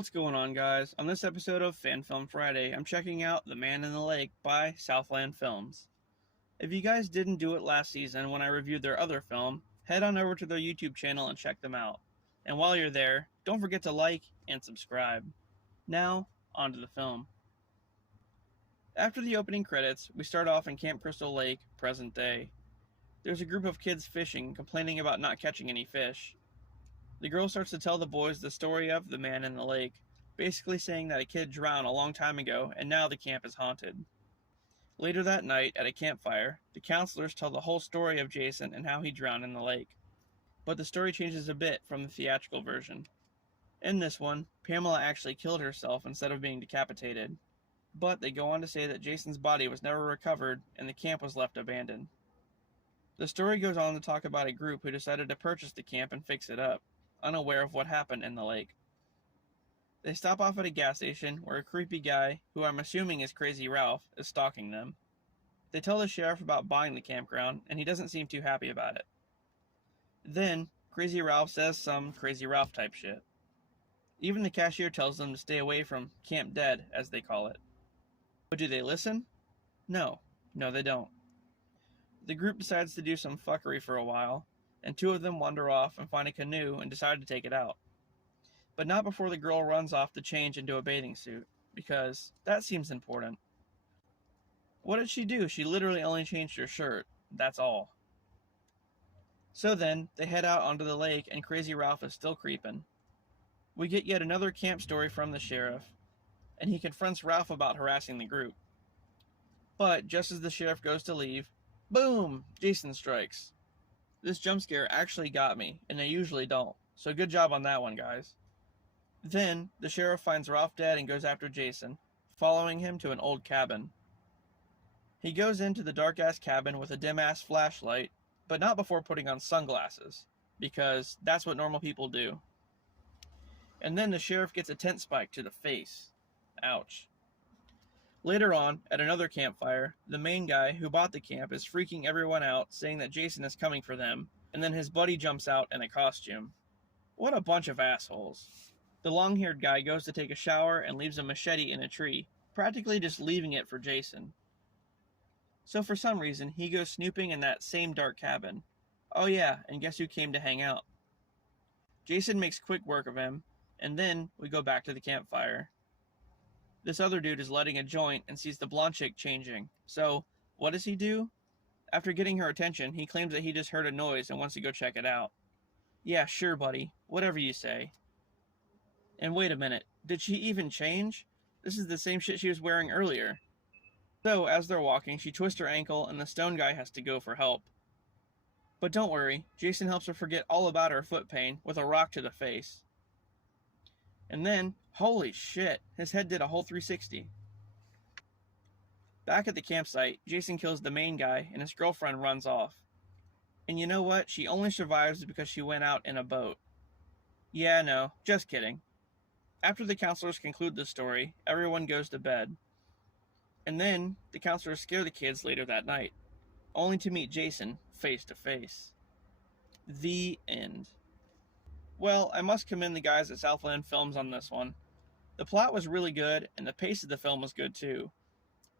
What's going on, guys? On this episode of Fan Film Friday, I'm checking out The Man in the Lake by Southlan Films. If you guys didn't do it last season when I reviewed their other film, head on over to their YouTube channel and check them out. And while you're there, don't forget to like and subscribe. Now, on to the film. After the opening credits, we start off in Camp Crystal Lake, present day. There's a group of kids fishing, complaining about not catching any fish. The girl starts to tell the boys the story of the man in the lake, basically saying that a kid drowned a long time ago and now the camp is haunted. Later that night, at a campfire, the counselors tell the whole story of Jason and how he drowned in the lake. But the story changes a bit from the theatrical version. In this one, Pamela actually killed herself instead of being decapitated. But they go on to say that Jason's body was never recovered and the camp was left abandoned. The story goes on to talk about a group who decided to purchase the camp and fix it up, unaware of what happened in the lake. They stop off at a gas station where a creepy guy, who I'm assuming is Crazy Ralph, is stalking them. They tell the sheriff about buying the campground, and he doesn't seem too happy about it. Then, Crazy Ralph says some Crazy Ralph type shit. Even the cashier tells them to stay away from Camp Dead, as they call it. But do they listen? No, they don't. The group decides to do some fuckery for a while, and two of them wander off and find a canoe and decide to take it out. But not before the girl runs off to change into a bathing suit, because that seems important. What did she do? She literally only changed her shirt. That's all. So then, they head out onto the lake and Crazy Ralph is still creeping. We get yet another camp story from the sheriff, and he confronts Ralph about harassing the group. But just as the sheriff goes to leave, boom! Jason strikes. This jump scare actually got me, and they usually don't, so good job on that one, guys. Then, the sheriff finds Ralph dead and goes after Jason, following him to an old cabin. He goes into the dark-ass cabin with a dim-ass flashlight, but not before putting on sunglasses, because that's what normal people do. And then the sheriff gets a tent spike to the face. Ouch. Later on, at another campfire, the main guy who bought the camp is freaking everyone out, saying that Jason is coming for them, and then his buddy jumps out in a costume. What a bunch of assholes. The long-haired guy goes to take a shower and leaves a machete in a tree, practically just leaving it for Jason. So for some reason, he goes snooping in that same dark cabin. Oh yeah, and guess who came to hang out? Jason makes quick work of him, and then we go back to the campfire. This other dude is lighting a joint and sees the blonde chick changing. So, what does he do? After getting her attention, he claims that he just heard a noise and wants to go check it out. Yeah, sure, buddy. Whatever you say. And wait a minute. Did she even change? This is the same shit she was wearing earlier. So, as they're walking, she twists her ankle and the stone guy has to go for help. But don't worry, Jason helps her forget all about her foot pain with a rock to the face. And then, holy shit, his head did a whole 360. Back at the campsite, Jason kills the main guy and his girlfriend runs off. And you know what? She only survives because she went out in a boat. Yeah, no, just kidding. After the counselors conclude the story, everyone goes to bed. And then, the counselors scare the kids later that night, only to meet Jason face to face. The end. Well, I must commend the guys at Southlan Films on this one. The plot was really good, and the pace of the film was good too.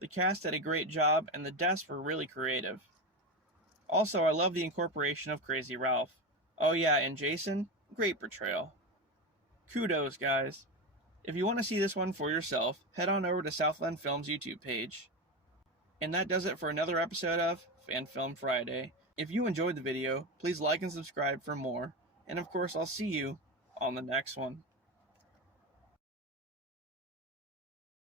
The cast did a great job, and the deaths were really creative. Also, I love the incorporation of Crazy Ralph. Oh yeah, and Jason, great portrayal. Kudos, guys. If you want to see this one for yourself, head on over to Southland Films' YouTube page. And that does it for another episode of Fan Film Friday. If you enjoyed the video, please like and subscribe for more. And of course, I'll see you on the next one.